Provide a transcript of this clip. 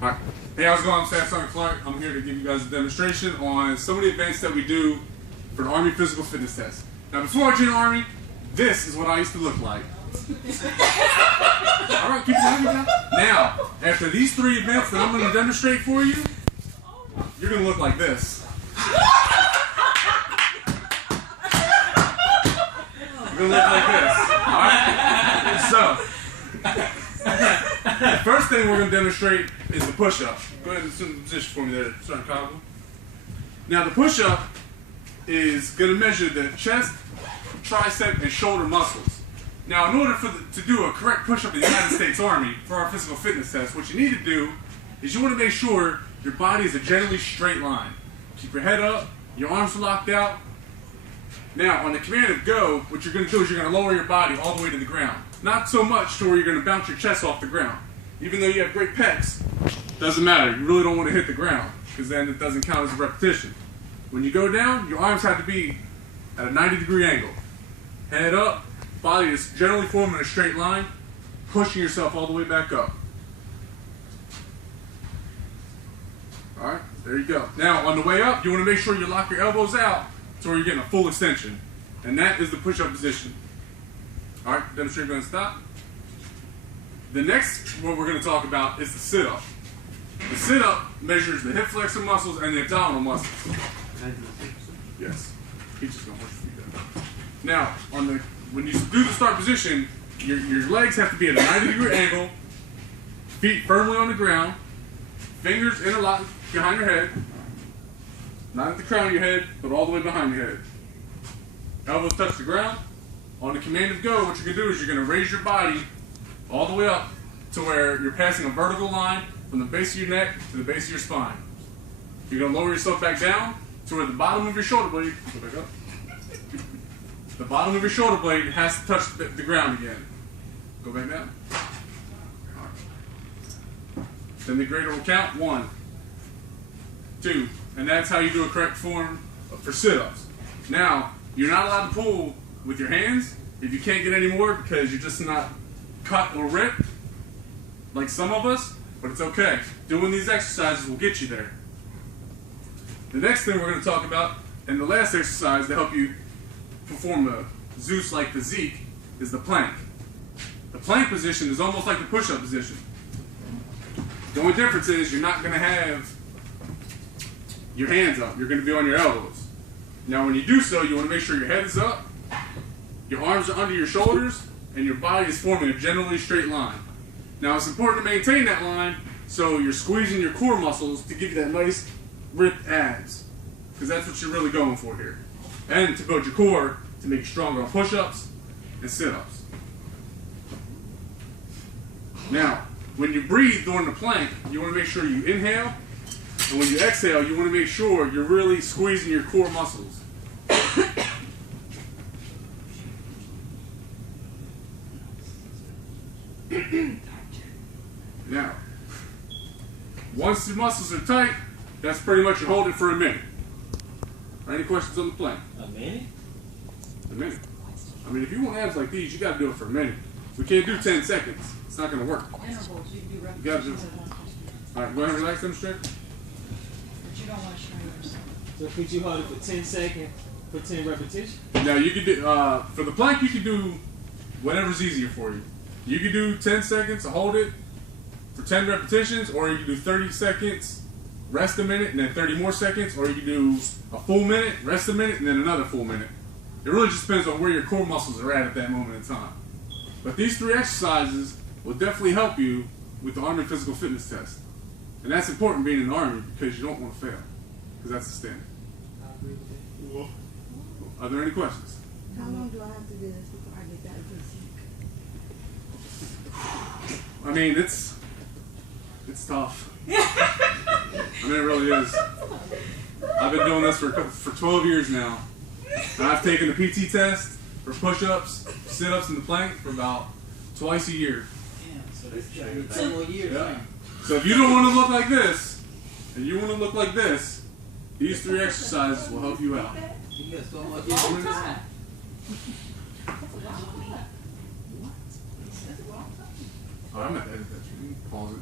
Alright. Hey, how's it going? I'm Staff Sergeant Clark. I'm here to give you guys a demonstration on some of the events that we do for the Army Physical Fitness Test. Now, before I joined the Army, this is what I used to look like. Alright, keep it down. Now, after these 3 events that I'm going to demonstrate for you, you're going to look like this. You're going to look like this. Alright? So, the first thing we're going to demonstrate is the push-up. Go ahead and assume the position for me there, Sergeant Coggle. Now, the push-up is going to measure the chest, tricep, and shoulder muscles. Now, in order to do a correct push-up in the United States Army for our physical fitness test, what you need to do is you want to make sure your body is a generally straight line. Keep your head up, your arms are locked out. Now, on the command of go, what you're going to do is you're going to lower your body all the way to the ground. Not so much to where you're going to bounce your chest off the ground. Even though you have great pecs, doesn't matter. You really don't want to hit the ground because then it doesn't count as a repetition. When you go down, your arms have to be at a 90-degree angle. Head up, body is generally forming a straight line, pushing yourself all the way back up. Alright, there you go. Now, on the way up, you want to make sure you lock your elbows out to where you're getting a full extension. And that is the push-up position. Alright, demonstrator going to stop. The next what we're going to talk about is the sit-up. The sit-up measures the hip flexor muscles and the abdominal muscles. Yes. He's just going to hold your feet down. Now, when you do the start position, your legs have to be at a 90-degree angle, feet firmly on the ground, fingers interlocked behind your head, not at the crown of your head, but all the way behind your head. Elbows touch the ground. On the command of go, what you're going to do is you're going to raise your body all the way up to where you're passing a vertical line from the base of your neck to the base of your spine. You're going to lower yourself back down to where the bottom of your shoulder blade, go back up. The bottom of your shoulder blade has to touch the ground again. Go back down. Right. Then the grader will count 1, 2, and that's how you do a correct form for sit-ups. Now, you're not allowed to pull with your hands if you can't get any more because you're just not cut or ripped like some of us, but it's okay. Doing these exercises will get you there. The next thing we're going to talk about, and the last exercise to help you perform a Zeus-like physique, is the plank. The plank position is almost like the push-up position. The only difference is you're not going to have your hands up. You're going to be on your elbows. Now when you do so, you want to make sure your head is up, your arms are under your shoulders, and your body is forming a generally straight line. Now it's important to maintain that line so you're squeezing your core muscles to give you that nice ripped abs, because that's what you're really going for here. And to build your core to make you stronger on push-ups and sit-ups. Now, when you breathe during the plank, you want to make sure you inhale, and when you exhale, you want to make sure you're really squeezing your core muscles. Now, once the muscles are tight, that's pretty much you hold it for a minute. Any questions on the plank? A minute? A minute. I mean, if you want abs like these, you got to do it for a minute. We can't do 10 seconds. It's not going to work. Intervals, you can do You got to do it. repetitions at one time. All right, go ahead and relax, demonstrator. But you don't want to strain yourself. So could you hold it for 10 seconds for 10 repetitions? Now, you can do, for the plank, you can do whatever's easier for you. You can do 10 seconds to hold it for 10 repetitions, or you can do 30 seconds, rest a minute, and then 30 more seconds, or you can do a full minute, rest a minute, and then another full minute. It really just depends on where your core muscles are at that moment in time. But these 3 exercises will definitely help you with the Army Physical Fitness Test. And that's important being in the Army because you don't want to fail, because that's the standard. I agree with that. Are there any questions? How long do I have to do this before I get that physique? I mean, it's tough. I mean, it really is. I've been doing this for 12 years now. And I've taken the PT test for push-ups, sit-ups, and the plank for about twice a year. Damn, so that's 10 more years. Yeah. So if you don't want to look like this, and you want to look like this, these 3 exercises will help you out. You got so much All the years. time. Oh, I'm at the edit that. You can pause it.